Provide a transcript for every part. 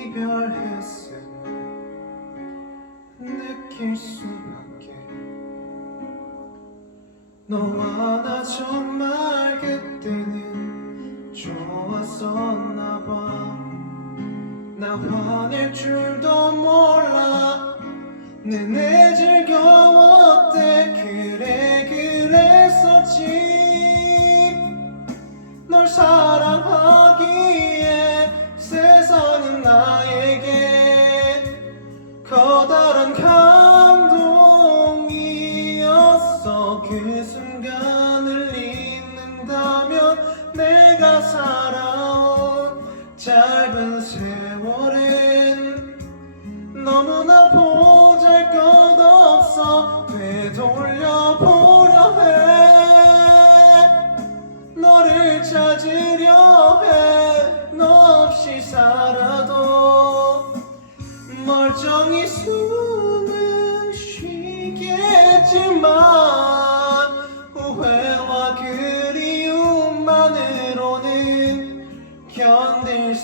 이별했음 느낄 수밖에. 너와 나 정말 그때는 좋았었나 봐나 화낼 줄도 몰라. 내내 즐거 감동이었어 그 순간을 잊는다면 내가 살아온 짧은 세월은 너무나 보잘 것 없어 되돌려보려 해. 너를 찾으려 해 너 없이 살아도 멀쩡히 숨은 쉬겠지만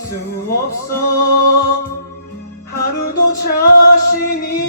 수 없어. 하루도 자신이